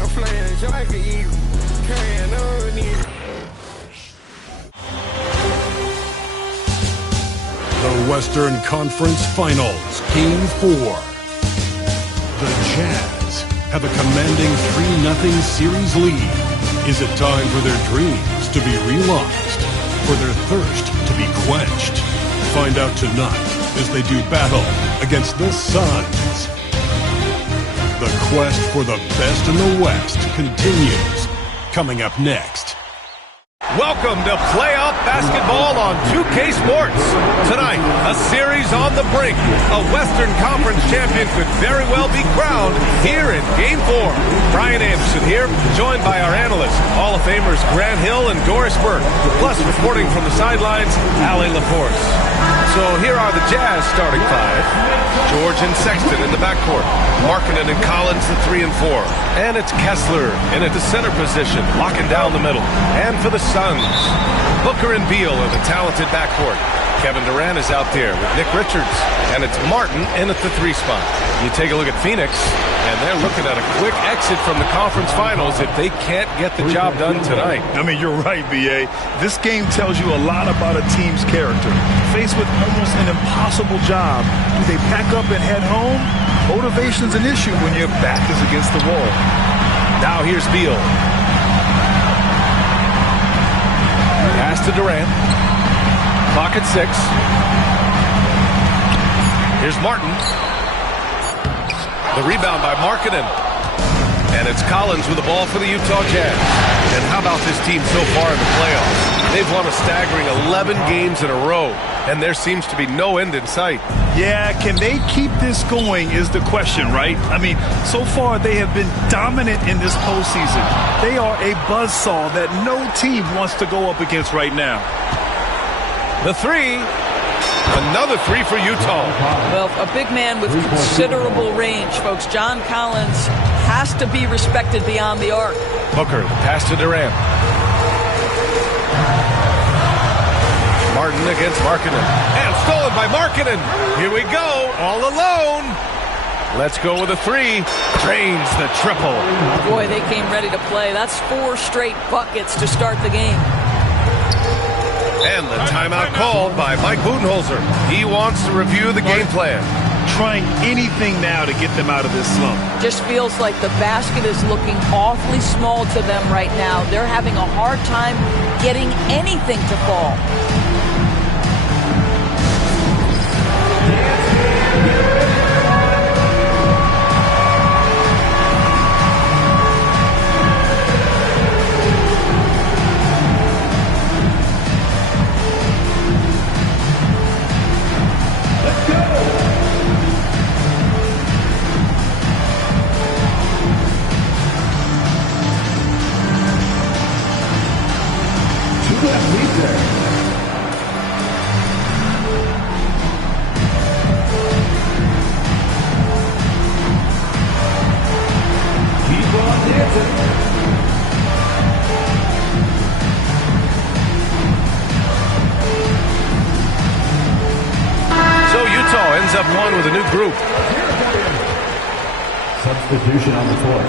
I'm flying just like an eagle, carrying on it. The Western Conference Finals, Game 4. The Jazz have a commanding 3-0 series lead. Is it time for their dreams to be realized? For their thirst to be quenched? Find out tonight as they do battle against the Suns. The quest for the best in the West continues. Coming up next. Welcome to playoff basketball on 2K Sports. Tonight, a series on the brink. A Western Conference champion could very well be crowned here in Game 4. Brian Anderson here, joined by our analysts, Hall of Famers Grant Hill and Doris Burke. Plus, reporting from the sidelines, Allie LaForce. So here are the Jazz starting five. George and Sexton in the backcourt. Markkanen and Collins, the 3 and 4. And it's Kessler in at the center position, locking down the middle. And for the Suns, Booker and Beal in the talented backcourt. Kevin Durant is out there with Nick Richards. And it's Martin in at the 3 spot. You take a look at Phoenix, and they're looking at a quick exit from the conference finals if they can't get the job done tonight. I mean, you're right, B.A. This game tells you a lot about a team's character. Faced with almost an impossible job, do they pack up and head home? Motivation's an issue when your back is against the wall. Now here's Beal. Pass to Durant. Clock at 6. Here's Martin. The rebound by Markkanen. And it's Collins with the ball for the Utah Jazz. And how about this team so far in the playoffs? They've won a staggering 11 games in a row, and there seems to be no end in sight. Yeah, can they keep this going is the question, right? I mean, so far they have been dominant in this postseason. They are a buzzsaw that no team wants to go up against right now. The 3. Another 3 for Utah. Well, a big man with considerable range, folks. John Collins has to be respected beyond the arc. Booker, pass to Durant. Martin against Markkanen. And stolen by Markkanen. Here we go, all alone. Let's go with a 3. Drains the triple. Boy, they came ready to play. That's 4 straight buckets to start the game. And the timeout called by Mike Budenholzer. He wants to review the game plan. Trying anything now to get them out of this slump. Just feels like the basket is looking awfully small to them right now. They're having a hard time getting anything to fall. Up one with a new group. Substitution on the floor.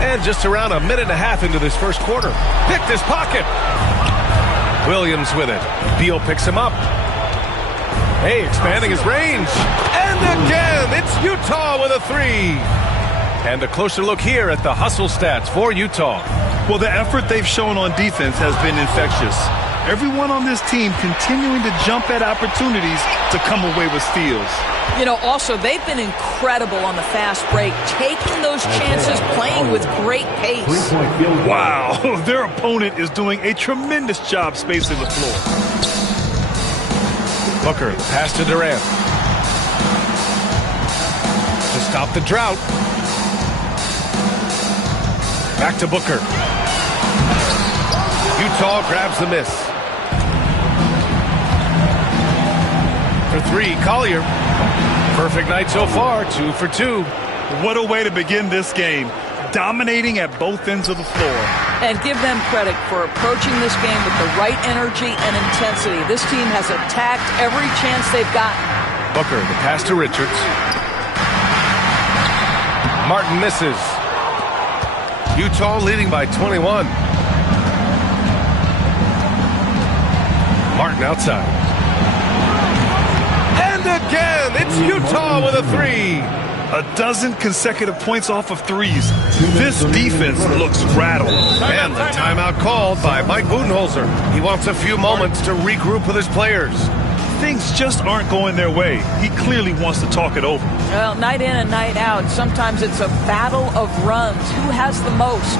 And just around a minute and a half into this first quarter. Picked his pocket. Williams with it. Beal picks him up. Hey, expanding his range. And again, it's Utah with a 3. And a closer look here at the hustle stats for Utah. Well, the effort they've shown on defense has been infectious. Everyone on this team continuing to jump at opportunities to come away with steals. You know, also, they've been incredible on the fast break, taking those chances, playing with great pace. Wow, their opponent is doing a tremendous job spacing the floor. Booker, pass to Durant. To stop the drought. Back to Booker. Utah grabs the miss. for three, Collier. Perfect night so far, 2 for 2. What a way to begin this game. Dominating at both ends of the floor. And give them credit for approaching this game with the right energy and intensity. This team has attacked every chance they've gotten. Booker, the pass to Richards. Martin misses. Utah leading by 21. Martin outside. And again, it's Utah with a three. A dozen consecutive points off of threes. This defense looks rattled. And the timeout called by Mike Budenholzer. He wants a few moments to regroup with his players. Things just aren't going their way. He clearly wants to talk it over. Well, night in and night out, sometimes it's a battle of runs. Who has the most?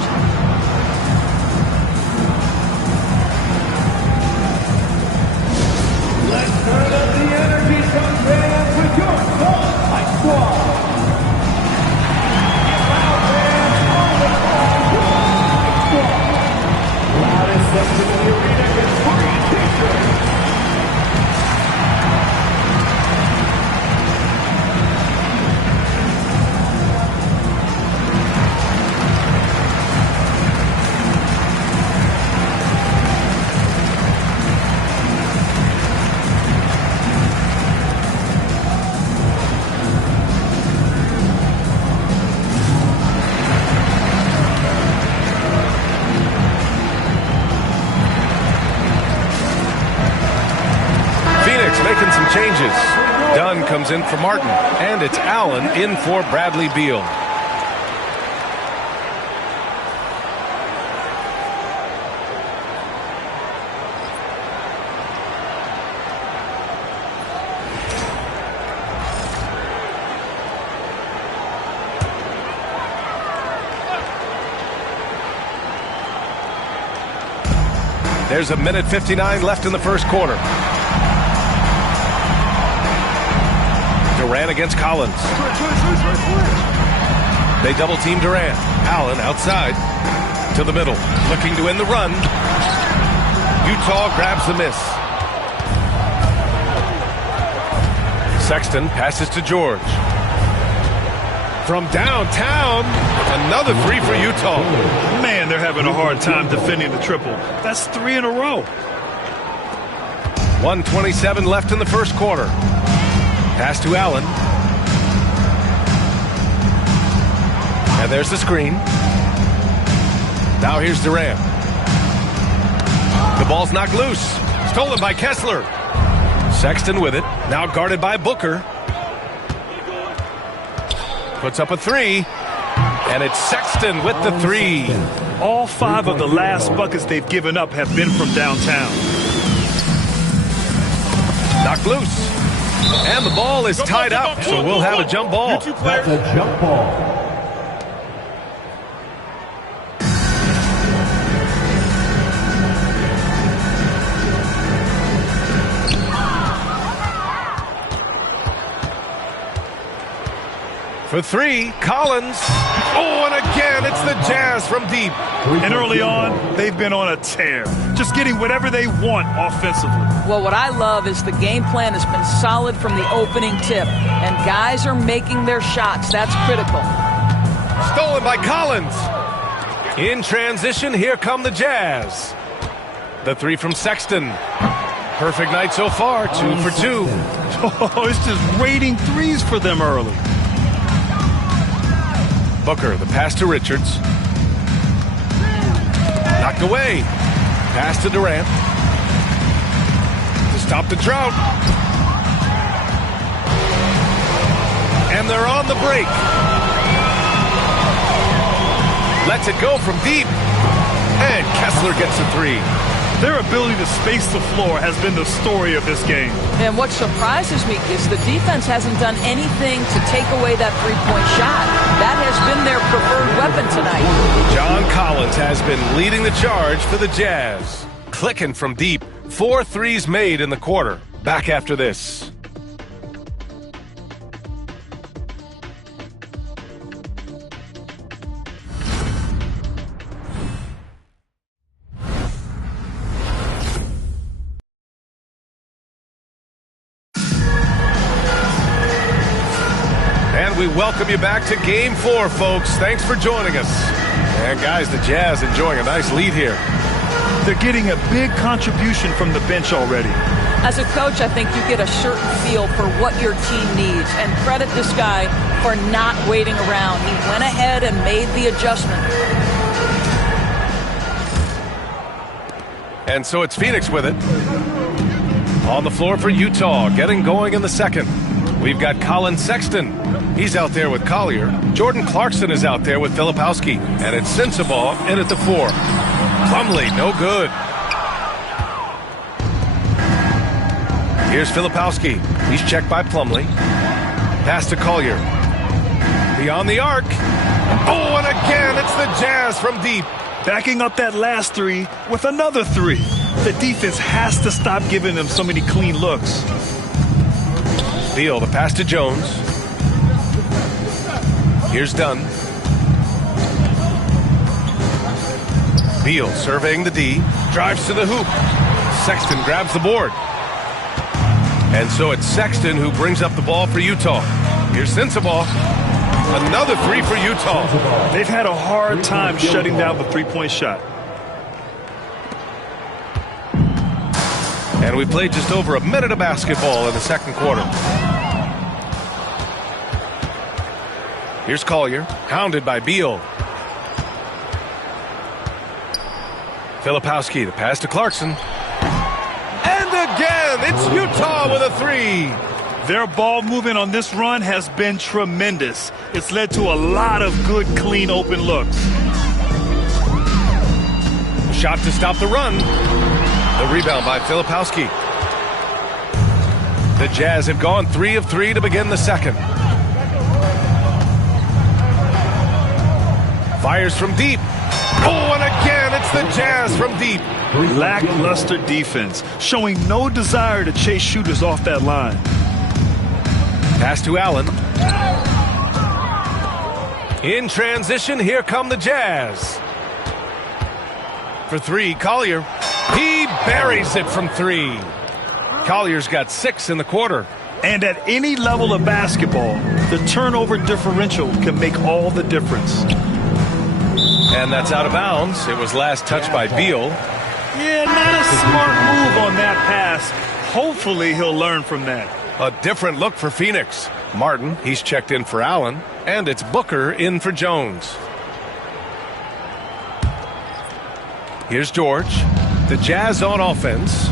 Let's turn up the energy from fans with your High Squad. Making some changes. Dunn comes in for Martin, and it's Allen in for Bradley Beal. There's a minute 59 left in the first quarter. Durant against Collins. They double team Durant. Allen outside to the middle, looking to end the run. Utah grabs the miss. Sexton passes to George. From downtown, another three for Utah. Man, they're having a hard time defending the triple. That's 3 in a row. 1:27 left in the first quarter. Pass to Allen. And there's the screen. Now here's Durant. The ball's knocked loose. Stolen by Kessler. Sexton with it. Now guarded by Booker. Puts up a three. And it's Sexton with the three. All 5 of the last buckets they've given up have been from downtown. Knocked loose. And the ball is tied up, so we'll have a jump ball. That's a jump ball. For three, Collins. Oh, and again, it's the Jazz from deep. And early on, they've been on a tear. Just getting whatever they want offensively. Well, what I love is the game plan has been solid from the opening tip. And guys are making their shots. That's critical. Stolen by Collins. In transition, here come the Jazz. The three from Sexton. Perfect night so far, 2 for 2. Oh, it's just raining threes for them early. Booker, the pass to Richards. Knocked away. Pass to Durant. To stop the drought. And they're on the break. Lets it go from deep. And Kessler gets a three. Their ability to space the floor has been the story of this game. And what surprises me is the defense hasn't done anything to take away that three-point shot. That has been their preferred weapon tonight. John Collins has been leading the charge for the Jazz. Clicking from deep. 4 threes made in the quarter. Back after this. And we welcome you back to Game 4, folks. Thanks for joining us. And guys, the Jazz enjoying a nice lead here. They're getting a big contribution from the bench already. As a coach, I think you get a certain feel for what your team needs. And credit this guy for not waiting around. He went ahead and made the adjustment. And so it's Phoenix with it. On the floor for Utah, getting going in the second. We've got Colin Sexton. He's out there with Collier. Jordan Clarkson is out there with Filipowski. And it's Sensabaugh in at the 4. Plumlee, no good. Here's Filipowski. He's checked by Plumlee. Pass to Collier. Beyond the arc. Oh, and again, it's the Jazz from deep. Backing up that last 3 with another 3. The defense has to stop giving them so many clean looks. Beal, the pass to Jones. Here's Dunn. Beal surveying the D. Drives to the hoop. Sexton grabs the board. And so it's Sexton who brings up the ball for Utah. Here's Sensabaugh. Another 3 for Utah. They've had a hard time shutting down the three-point shot. And we played just over a minute of basketball in the second quarter. Here's Collier, hounded by Beal. Filipowski, the pass to Clarkson. And again, it's Utah with a 3. Their ball movement on this run has been tremendous. It's led to a lot of good, clean, open looks. Shot to stop the run. The rebound by Filipowski. The Jazz have gone 3 of 3 to begin the second. Fires from deep. Oh, and again, it's the Jazz from deep. Lackluster defense, showing no desire to chase shooters off that line. Pass to Allen. In transition, here come the Jazz. For 3, Collier. He buries it from 3. Collier's got 6 in the quarter. And at any level of basketball, the turnover differential can make all the difference. And that's out of bounds. It was last touched by Beal. Yeah, not a smart move on that pass. Hopefully he'll learn from that. A different look for Phoenix. Martin, he's checked in for Allen. And it's Booker in for Jones. Here's George. The Jazz on offense.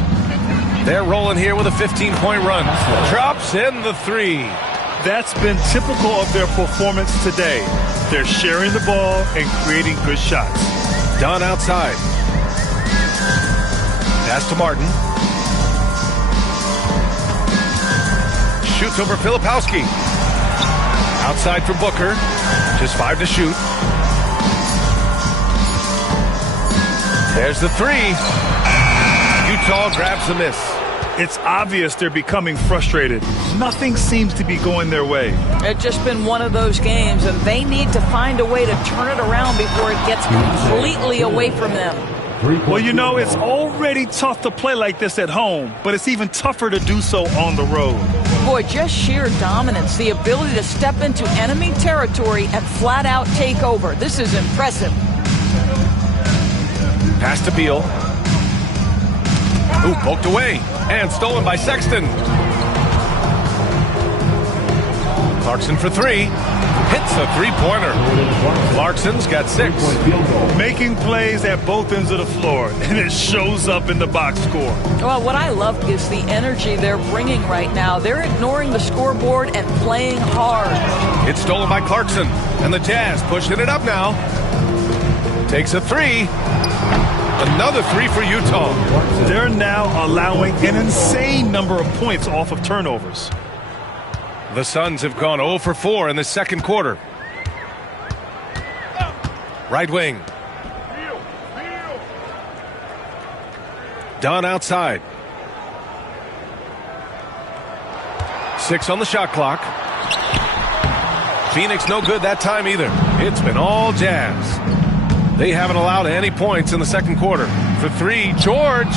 They're rolling here with a 15-point run. Drops in the 3. That's been typical of their performance today. They're sharing the ball and creating good shots. Dunn outside. Pass to Martin. Shoots over Filipowski. Outside for Booker. Just 5 to shoot. There's the 3. Utah grabs the miss. It's obvious they're becoming frustrated. Nothing seems to be going their way. It's just been one of those games, and they need to find a way to turn it around before it gets completely away from them. Well, you know, it's already tough to play like this at home, but it's even tougher to do so on the road. Boy, just sheer dominance, the ability to step into enemy territory and flat out take over. This is impressive. Pass to Beal. Ooh, poked away and stolen by Sexton. Clarkson for 3. Hits a 3-pointer. Clarkson's got 6. Making plays at both ends of the floor, and it shows up in the box score. Well, what I love is the energy they're bringing right now. They're ignoring the scoreboard and playing hard. It's stolen by Clarkson, and the Jazz pushing it up now. Takes a 3. Another 3 for Utah. They're now allowing an insane number of points off of turnovers. The Suns have gone 0 for 4 in the second quarter. Right wing. Dunn outside. 6 on the shot clock. Phoenix no good that time either. It's been all Jazz. They haven't allowed any points in the second quarter. For 3, George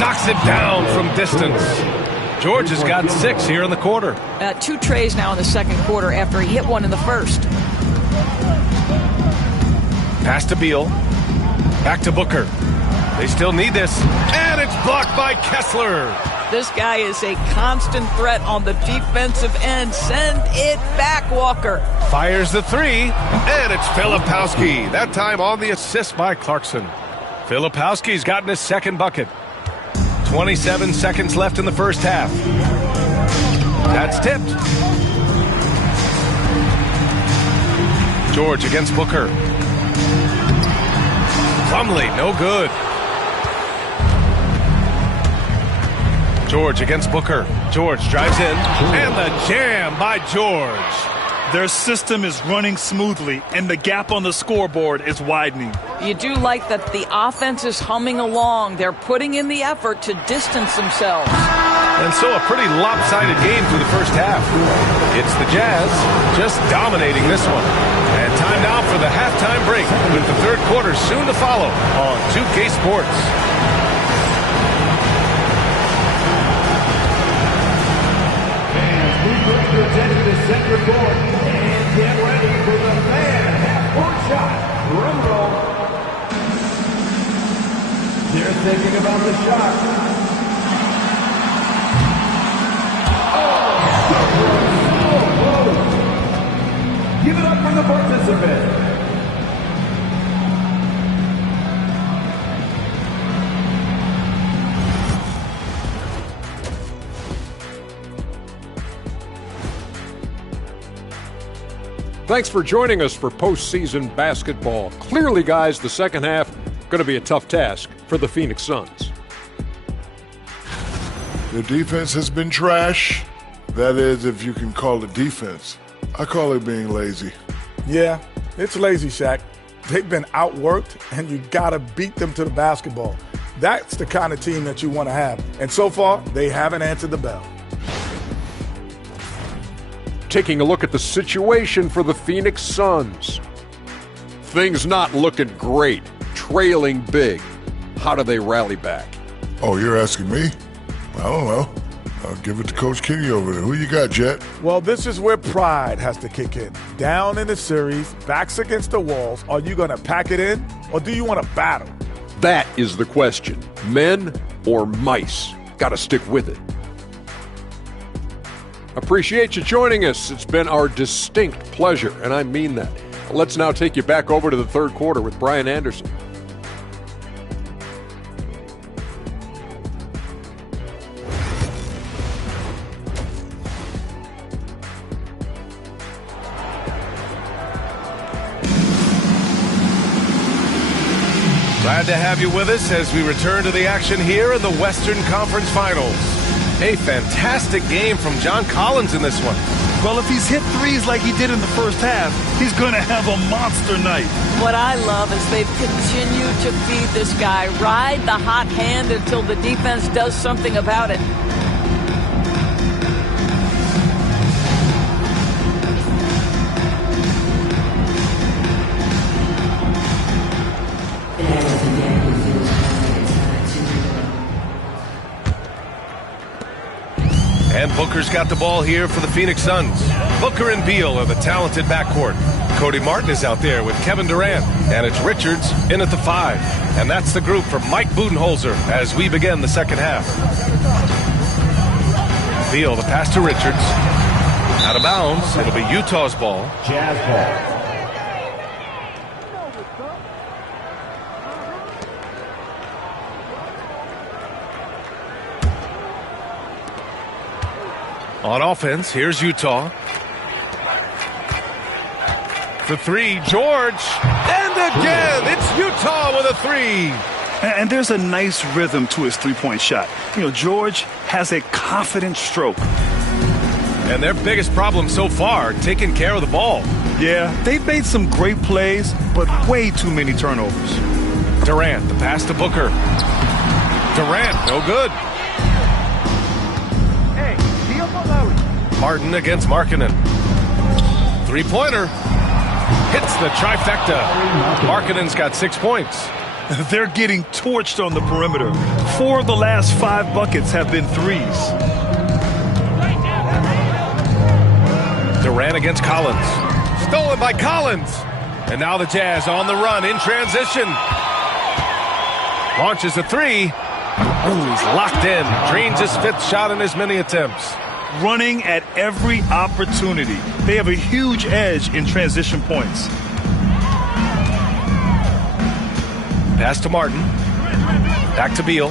knocks it down from distance. George has got 6 here in the quarter. 2 trays now in the second quarter after he hit one in the first. Pass to Beal. Back to Booker. They still need this. And it's blocked by Kessler. This guy is a constant threat on the defensive end. Send it back, Walker. Fires the 3. And it's Filipowski. That time on the assist by Clarkson. Filipowski's gotten his second bucket. 27 seconds left in the first half. That's tipped. George against Booker. Plumlee, no good. George against Booker. George drives in, and the jam by George. Their system is running smoothly, and the gap on the scoreboard is widening. You do like that the offense is humming along. They're putting in the effort to distance themselves. And so a pretty lopsided game through the first half. It's the Jazz just dominating this one. And time now for the halftime break, with the third quarter soon to follow on 2K Sports. Presenting the center court and get ready for the fan half-court shot. Drum roll. They're thinking about the shot. Oh, give it up for the participant. Thanks for joining us for postseason basketball. Clearly, guys, the second half going to be a tough task for the Phoenix Suns. The defense has been trash. That is, if you can call it defense. I call it being lazy. Yeah, it's lazy, Shaq. They've been outworked, and you got to beat them to the basketball. That's the kind of team that you want to have. And so far, they haven't answered the bell. Taking a look at the situation for the Phoenix Suns. Things not looking great, trailing big. How do they rally back? Oh, you're asking me? I don't know. I'll give it to Coach Kenny over there. Who you got, Jet? Well, this is where pride has to kick in. Down in the series, backs against the walls. Are you going to pack it in, or do you want to battle? That is the question. Men or mice? Got to stick with it. Appreciate you joining us. It's been our distinct pleasure, and I mean that. Let's now take you back over to the third quarter with Brian Anderson. Glad to have you with us as we return to the action here in the Western Conference Finals. A fantastic game from John Collins in this one. Well, if he's hit threes like he did in the first half, he's going to have a monster night. What I love is they've continued to feed this guy, ride the hot hand until the defense does something about it. And Booker's got the ball here for the Phoenix Suns. Booker and Beal are the talented backcourt. Cody Martin is out there with Kevin Durant. And it's Richards in at the 5. And that's the group for Mike Budenholzer as we begin the second half. Beal, the pass to Richards. Out of bounds. It'll be Utah's ball. Jazz ball. On offense, here's Utah. The 3, George. And again, it's Utah with a 3. And there's a nice rhythm to his three-point shot. You know, George has a confident stroke. And their biggest problem so far, taking care of the ball. Yeah, they've made some great plays, but way too many turnovers. Durant, the pass to Booker. Durant, no good. Martin against Markkanen. Three-pointer. Hits the trifecta. Markkanen's got 6 points. They're getting torched on the perimeter. 4 of the last 5 buckets have been threes. man against Collins. Stolen by Collins. And now the Jazz on the run in transition. Launches a three. Ooh, he's locked in. Drains his 5th shot in as many attempts. Running at every opportunity. They have a huge edge in transition points. Pass to Martin. Back to Beal.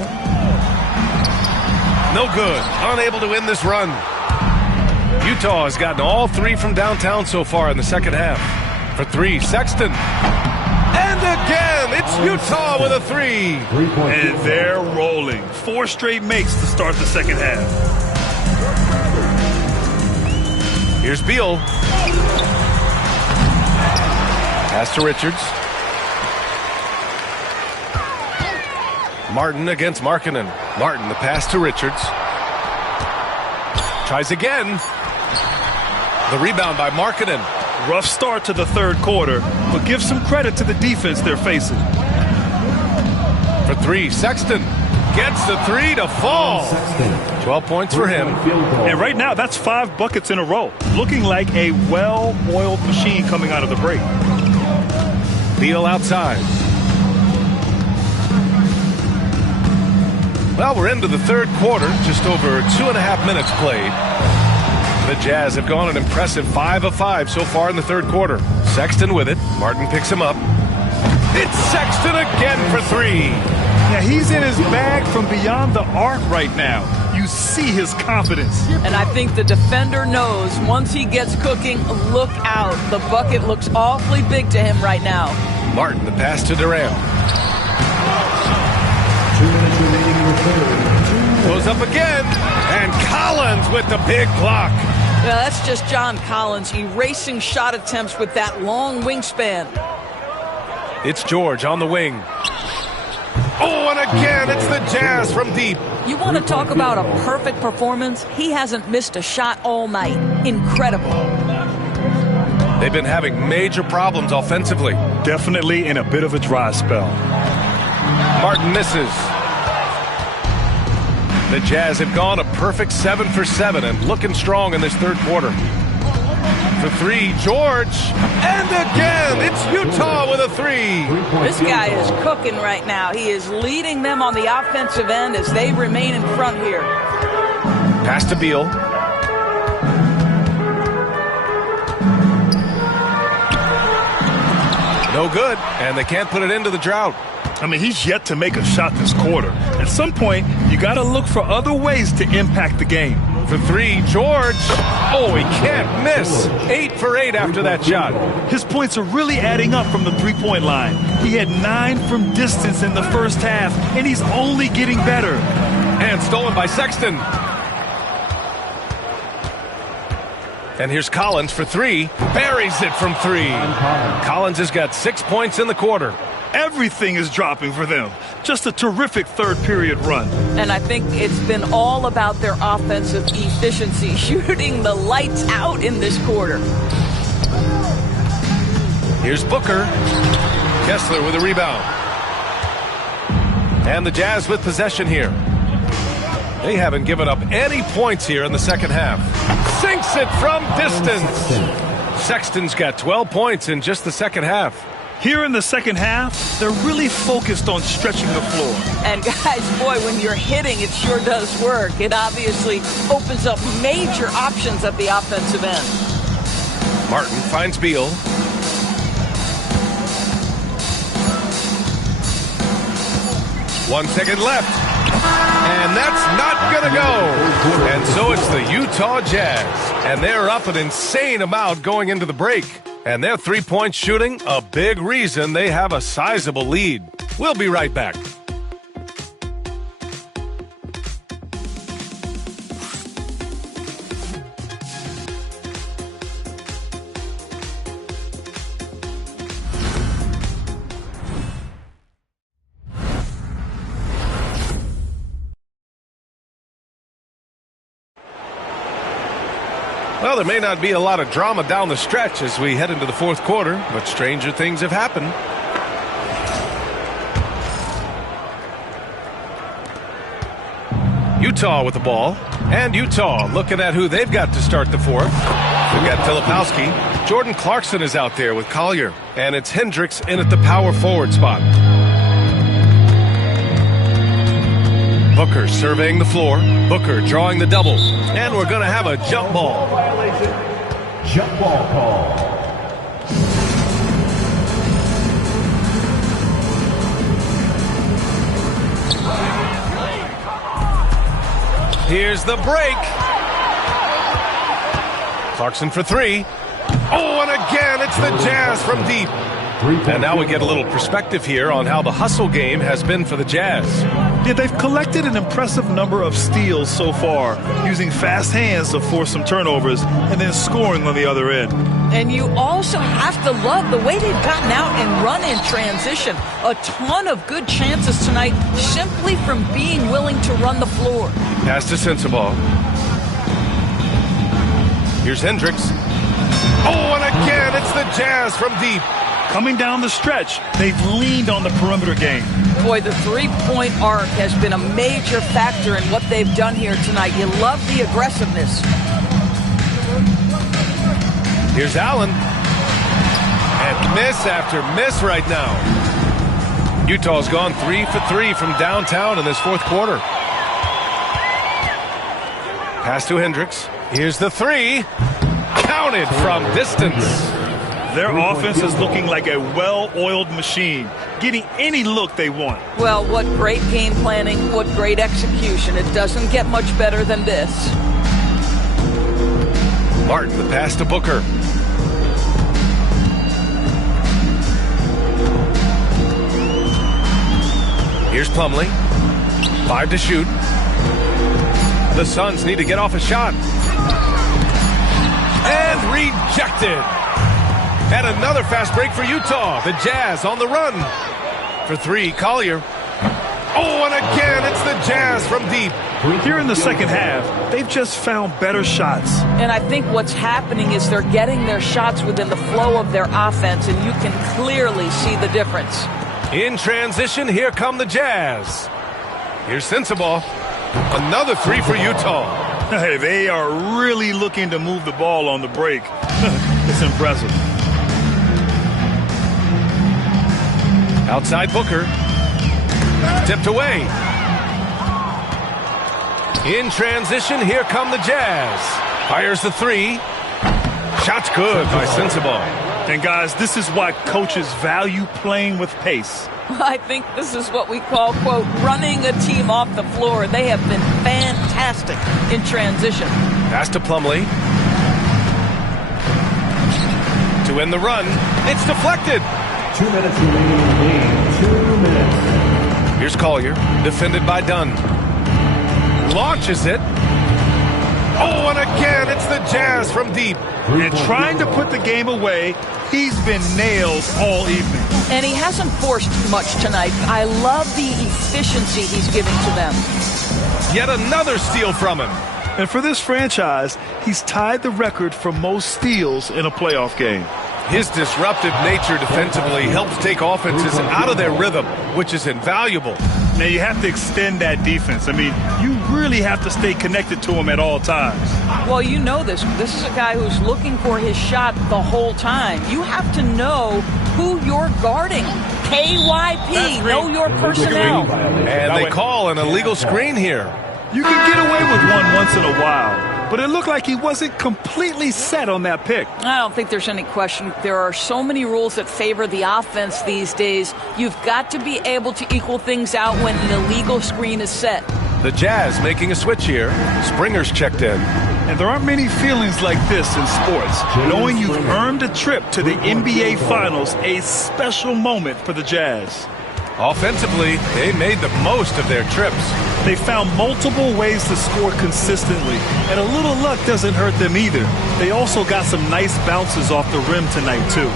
No good. Unable to win this run. Utah has gotten all 3 from downtown so far in the second half. For 3, Sexton. And again, it's Utah with a 3. And they're rolling. 4 straight makes to start the second half. Here's Beal. Pass to Richards. Martin against Markkanen. Martin, the pass to Richards. Tries again. The rebound by Markkanen. Rough start to the third quarter, but give some credit to the defense they're facing. For 3, Sexton gets the 3 to fall. 12 points for him. And right now, that's 5 buckets in a row. Looking like a well-oiled machine coming out of the break. Beal outside. Well, we're into the third quarter, just over 2.5 minutes played. The Jazz have gone an impressive 5 of 5 so far in the third quarter. Sexton with it. Martin picks him up. It's Sexton again for 3. Yeah, he's in his bag from beyond the arc right now. You see his confidence. And I think the defender knows once he gets cooking, look out. The bucket looks awfully big to him right now. Martin, the pass to Durant. 2 minutes remaining in the third. Goes up again. And Collins with the big block. Yeah, that's just John Collins erasing shot attempts with that long wingspan. It's George on the wing. Oh, and again, it's the Jazz from deep. You want to talk about a perfect performance? He hasn't missed a shot all night. Incredible. They've been having major problems offensively. Definitely in a bit of a dry spell. Martin misses. The Jazz have gone a perfect 7 for 7 and looking strong in this third quarter. For 3, George. And again, it's Utah with a 3. This guy is cooking right now. He is leading them on the offensive end as they remain in front here. Pass to Beal. No good, and they can't put it into the drought. I mean, he's yet to make a shot this quarter. At some point, you got to look for other ways to impact the game. For 3, George. Oh, he can't miss. 8 for 8 after that shot. His points are really adding up from the three-point line. He had 9 from distance in the first half, and he's only getting better. And stolen by Sexton. And here's Collins for 3. Buries it from 3. Collins has got 6 points in the quarter. Everything is dropping for them. Just a terrific third period run. And I think it's been all about their offensive efficiency, shooting the lights out in this quarter. Here's Booker. Kessler with a rebound. And the Jazz with possession here. They haven't given up any points here in the second half. Sinks it from distance. Sexton's got 12 points in just the second half. Here in the second half, they're really focused on stretching the floor. And guys, boy, when you're hitting, it sure does work. It obviously opens up major options at the offensive end. Martin finds Beal. One second left. And that's not going to go. And so it's the Utah Jazz. And they're up an insane amount going into the break. And their three-point shooting, a big reason they have a sizable lead. We'll be right back. Well, there may not be a lot of drama down the stretch as we head into the fourth quarter, but stranger things have happened. Utah with the ball, and Utah looking at who they've got to start the fourth. We've got Filipowski. Jordan Clarkson is out there with Collier. And it's Hendricks in at the power forward spot. Booker surveying the floor. Booker drawing the double. And we're going to have a jump ball. Jump ball call. Here's the break. Clarkson for three. Oh, and again, it's the Jazz from deep. And now we get a little perspective here on how the hustle game has been for the Jazz. Yeah, they've collected an impressive number of steals so far, using fast hands to force some turnovers and then scoring on the other end. And you also have to love the way they've gotten out and run in transition. A ton of good chances tonight simply from being willing to run the floor. Pass to Sensabaugh. Here's Hendricks. Oh, and again, it's the Jazz from deep. Coming down the stretch, they've leaned on the perimeter game. Boy, the three-point arc has been a major factor in what they've done here tonight. You love the aggressiveness. Here's Allen. And miss after miss right now. Utah's gone 3 for 3 from downtown in this fourth quarter. Pass to Hendricks. Here's the three. Counted from distance. Their offense is looking like a well-oiled machine, getting any look they want. Well, what great game planning, what great execution. It doesn't get much better than this. Martin, the pass to Booker. Here's Plumlee. 5 to shoot. The Suns need to get off a shot. And rejected. And another fast break for Utah. The Jazz on the run. For three, Collier. Oh, and again, it's the Jazz from deep. Here in the second half, they've just found better shots. And I think what's happening is they're getting their shots within the flow of their offense, and you can clearly see the difference. In transition, here come the Jazz. Here's Sensabaugh. Another three for Utah. Hey, they are really looking to move the ball on the break. It's impressive. Outside Booker. Tipped away. In transition, here come the Jazz. Fires the three. Shot's good by Sensabaugh. And guys, this is why coaches value playing with pace. I think this is what we call, quote, running a team off the floor. They have been fantastic in transition. Pass to Plumlee. To end the run. It's deflected. 2 minutes remaining in the game. 2 minutes. Here's Collier, defended by Dunn. Launches it. Oh, and again, it's the Jazz from deep. And trying to put the game away, he's been nails all evening. And he hasn't forced much tonight. I love the efficiency he's giving to them. Yet another steal from him. And for this franchise, he's tied the record for most steals in a playoff game. His disruptive nature defensively helps take offenses out of their rhythm, which is invaluable. Now, you have to extend that defense. I mean, you really have to stay connected to him at all times. Well, you know this. This is a guy who's looking for his shot the whole time. You have to know who you're guarding. KYP, know your personnel. And they call an illegal screen here. You can get away with one once in a while, but it looked like he wasn't completely set on that pick. I don't think there's any question. There are so many rules that favor the offense these days. You've got to be able to equal things out when an illegal screen is set. The Jazz making a switch here. Springer's checked in. And there aren't many feelings like this in sports. Knowing you've earned a trip to the NBA Finals, a special moment for the Jazz. Offensively, they made the most of their trips. They found multiple ways to score consistently, and a little luck doesn't hurt them either. They also got some nice bounces off the rim tonight, too.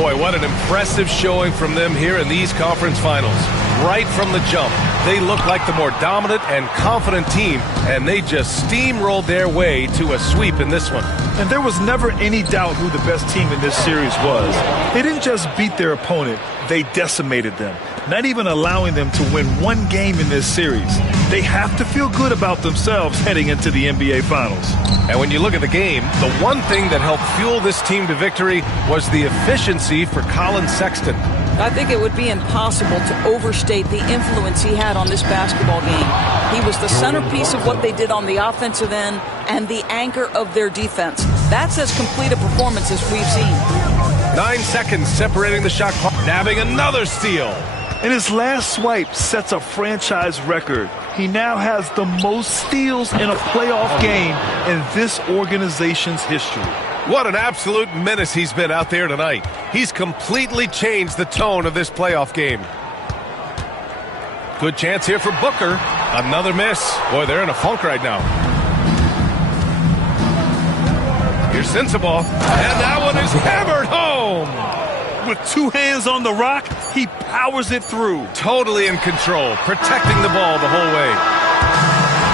Boy, what an impressive showing from them here in these conference finals. Right from the jump, they look like the more dominant and confident team, and they just steamrolled their way to a sweep in this one. And there was never any doubt who the best team in this series was. They didn't just beat their opponent, they decimated them. not even allowing them to win one game in this series. They have to feel good about themselves heading into the NBA Finals. And when you look at the game, the one thing that helped fuel this team to victory was the efficiency for Colin Sexton. I think it would be impossible to overstate the influence he had on this basketball game. He was the centerpiece of what they did on the offensive end and the anchor of their defense. That's as complete a performance as we've seen. 9 seconds separating the shot clock, nabbing another steal. And his last swipe sets a franchise record. He now has the most steals in a playoff game in this organization's history. What an absolute menace he's been out there tonight. He's completely changed the tone of this playoff game. Good chance here for Booker. Another miss. Boy, they're in a funk right now. Here's Sensabaugh. And that one is hammered home. With 2 hands on the rock, he powers it through. Totally in control, protecting the ball the whole way.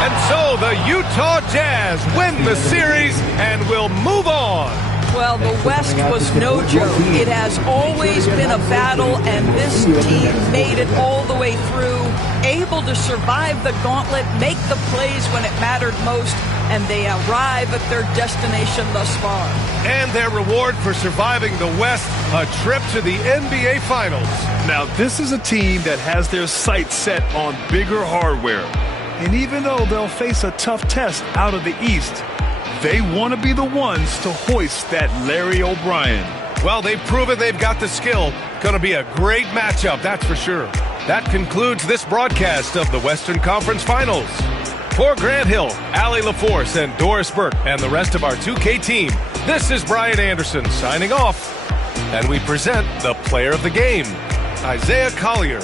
And so the Utah Jazz win the series and will move on. Well, the West was no joke. It has always been a battle, and this team made it all the way through, able to survive the gauntlet, make the plays when it mattered most, and they arrive at their destination thus far. And their reward for surviving the West, a trip to the NBA Finals. Now, this is a team that has their sights set on bigger hardware. And even though they'll face a tough test out of the East, they want to be the ones to hoist that Larry O'Brien. Well, they've proven they've got the skill. Going to be a great matchup, that's for sure. That concludes this broadcast of the Western Conference Finals. For Grant Hill, Allie LaForce, and Doris Burke, and the rest of our 2K team, this is Brian Anderson signing off. And we present the player of the game, Isaiah Collier.